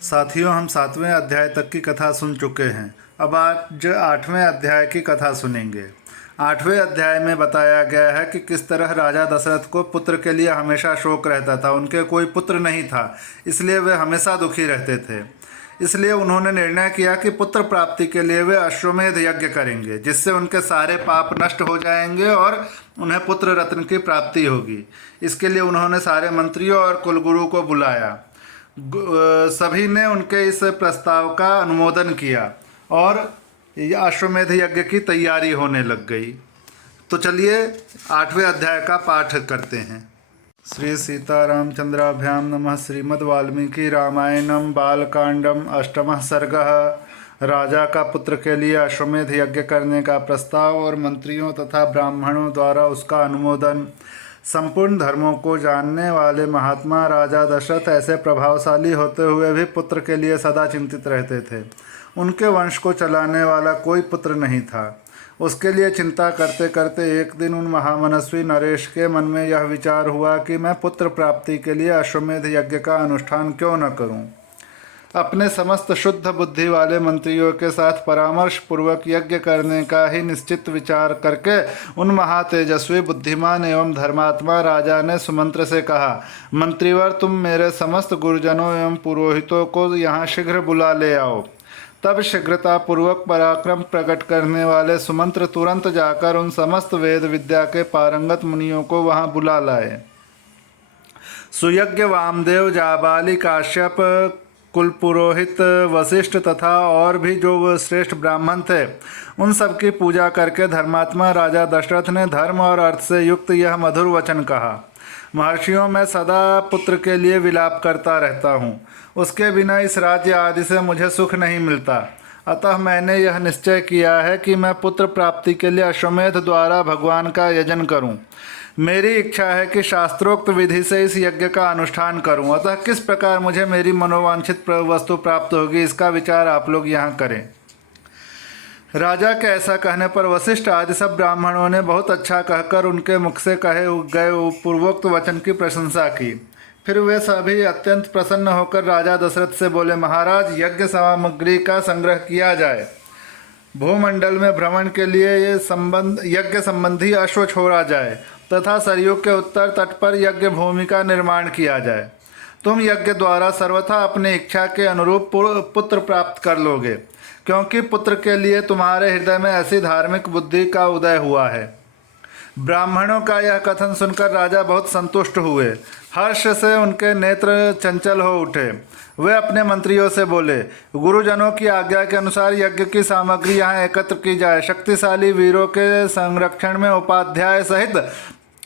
साथियों, हम 7वें अध्याय तक की कथा सुन चुके हैं। अब आज 8वें अध्याय की कथा सुनेंगे। 8वें अध्याय में बताया गया है कि किस तरह राजा दशरथ को पुत्र के लिए हमेशा शोक रहता था। उनके कोई पुत्र नहीं था, इसलिए वे हमेशा दुखी रहते थे। इसलिए उन्होंने निर्णय किया कि पुत्र प्राप्ति के लिए वे अश्वमेध यज्ञ करेंगे, जिससे उनके सारे पाप नष्ट हो जाएंगे और उन्हें पुत्र रत्न की प्राप्ति होगी। इसके लिए उन्होंने सारे मंत्रियों और कुलगुरु को बुलाया। सभी ने उनके इस प्रस्ताव का अनुमोदन किया और अश्वमेध यज्ञ की तैयारी होने लग गई। तो चलिए 8वें अध्याय का पाठ करते हैं। श्री सीतारामचंद्राभ्याम नमः। श्रीमद् वाल्मीकि रामायणम बालकांडम अष्टमः सर्गः। राजा का पुत्र के लिए अश्वमेध यज्ञ करने का प्रस्ताव और मंत्रियों तथा ब्राह्मणों द्वारा उसका अनुमोदन। संपूर्ण धर्मों को जानने वाले महात्मा राजा दशरथ ऐसे प्रभावशाली होते हुए भी पुत्र के लिए सदा चिंतित रहते थे। उनके वंश को चलाने वाला कोई पुत्र नहीं था। उसके लिए चिंता करते करते एक दिन उन महामनस्वी नरेश के मन में यह विचार हुआ कि मैं पुत्र प्राप्ति के लिए अश्वमेध यज्ञ का अनुष्ठान क्यों न करूं। अपने समस्त शुद्ध बुद्धि वाले मंत्रियों के साथ परामर्श पूर्वक यज्ञ करने का ही निश्चित विचार करके उन महातेजस्वी बुद्धिमान एवं धर्मात्मा राजा ने सुमंत्र से कहा, मंत्रीवर, तुम मेरे समस्त गुरुजनों एवं पुरोहितों को यहाँ शीघ्र बुला ले आओ। तब शीघ्रतापूर्वक पराक्रम प्रकट करने वाले सुमंत्र तुरंत जाकर उन समस्त वेद विद्या के पारंगत मुनियों को वहाँ बुला लाए। सुयज्ञ वामदेव, जाबाली, काश्यप, कुलपुरोहित, वशिष्ठ तथा और भी जो श्रेष्ठ ब्राह्मण थे, उन सब की पूजा करके धर्मात्मा राजा दशरथ ने धर्म और अर्थ से युक्त यह मधुर वचन कहा। महर्षियों, मैं सदा पुत्र के लिए विलाप करता रहता हूँ। उसके बिना इस राज्य आदि से मुझे सुख नहीं मिलता। अतः मैंने यह निश्चय किया है कि मैं पुत्र प्राप्ति के लिए अश्वमेध द्वारा भगवान का यजन करूँ। मेरी इच्छा है कि शास्त्रोक्त विधि से इस यज्ञ का अनुष्ठान करूं। अतः किस प्रकार मुझे मेरी मनोवांछित वस्तु प्राप्त होगी, इसका विचार आप लोग यहाँ करें। राजा के ऐसा कहने पर वशिष्ठ आदि सब ब्राह्मणों ने बहुत अच्छा कहकर उनके मुख से कहे गए पूर्वोक्त वचन की प्रशंसा की। फिर वे सभी अत्यंत प्रसन्न होकर राजा दशरथ से बोले, महाराज, यज्ञ सामग्री का संग्रह किया जाए। भूमंडल में भ्रमण के लिए यज्ञ संबंधी अश्व छोड़ा जाए तथा सरयू के उत्तर तट पर यज्ञ भूमि का निर्माण किया जाए। तुम यज्ञ द्वारा सर्वथा अपनी इच्छा के अनुरूप पुत्र प्राप्त कर लोगे, क्योंकि पुत्र के लिए तुम्हारे हृदय में ऐसी धार्मिक बुद्धि का उदय हुआ है। ब्राह्मणों का यह कथन सुनकर राजा बहुत संतुष्ट हुए। हर्ष से उनके नेत्र चंचल हो उठे। वे अपने मंत्रियों से बोले, गुरुजनों की आज्ञा के अनुसार यज्ञ की सामग्री यहाँ एकत्र की जाए। शक्तिशाली वीरों के संरक्षण में उपाध्याय सहित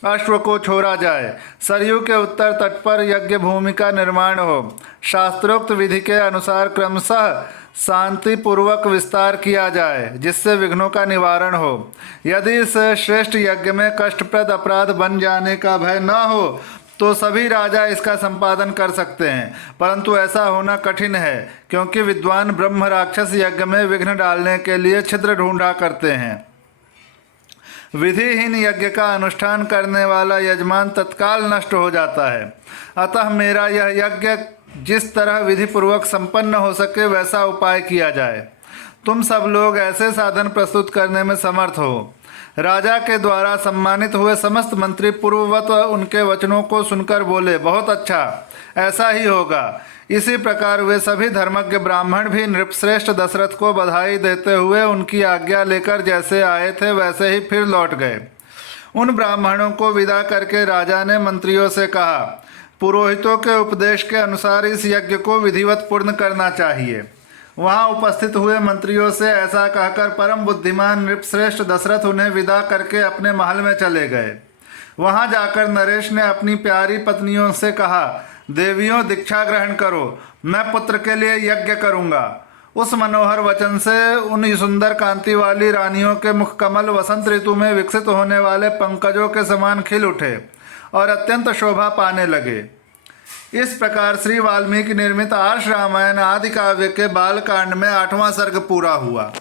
अश्व को छोड़ा जाए। सरयू के उत्तर तट पर यज्ञ भूमि का निर्माण हो। शास्त्रोक्त विधि के अनुसार क्रमशः शांतिपूर्वक विस्तार किया जाए, जिससे विघ्नों का निवारण हो। यदि इस श्रेष्ठ यज्ञ में कष्टप्रद अपराध बन जाने का भय न हो तो सभी राजा इसका संपादन कर सकते हैं, परंतु ऐसा होना कठिन है, क्योंकि विद्वान ब्रह्म राक्षस यज्ञ में विघ्न डालने के लिए छिद्र ढूंढा करते हैं। विधिहीन यज्ञ का अनुष्ठान करने वाला यजमान तत्काल नष्ट हो जाता है। अतः मेरा यह यज्ञ जिस तरह विधि पूर्वक संपन्न हो सके वैसा उपाय किया जाए। तुम सब लोग ऐसे साधन प्रस्तुत करने में समर्थ हो। राजा के द्वारा सम्मानित हुए समस्त मंत्री पूर्ववत उनके वचनों को सुनकर बोले, बहुत अच्छा, ऐसा ही होगा। इसी प्रकार वे सभी धर्मज्ञ ब्राह्मण भी नृपश्रेष्ठ दशरथ को बधाई देते हुए उनकी आज्ञा लेकर जैसे आए थे वैसे ही फिर लौट गए। उन ब्राह्मणों को विदा करके राजा ने मंत्रियों से कहा, पुरोहितों के उपदेश के अनुसार इस यज्ञ को विधिवत पूर्ण करना चाहिए। वहां उपस्थित हुए मंत्रियों से ऐसा कहकर परम बुद्धिमान नृपश्रेष्ठ दशरथ उन्हें विदा करके अपने महल में चले गए। वहां जाकर नरेश ने अपनी प्यारी पत्नियों से कहा, देवियों, दीक्षा ग्रहण करो, मैं पुत्र के लिए यज्ञ करूंगा। उस मनोहर वचन से उन सुंदर कांति वाली रानियों के मुख कमल वसंत ऋतु में विकसित होने वाले पंकजों के समान खिल उठे और अत्यंत शोभा पाने लगे। इस प्रकार श्री वाल्मीकि निर्मित आर्ष रामायण आदि काव्य के बालकांड में 8वां सर्ग पूरा हुआ।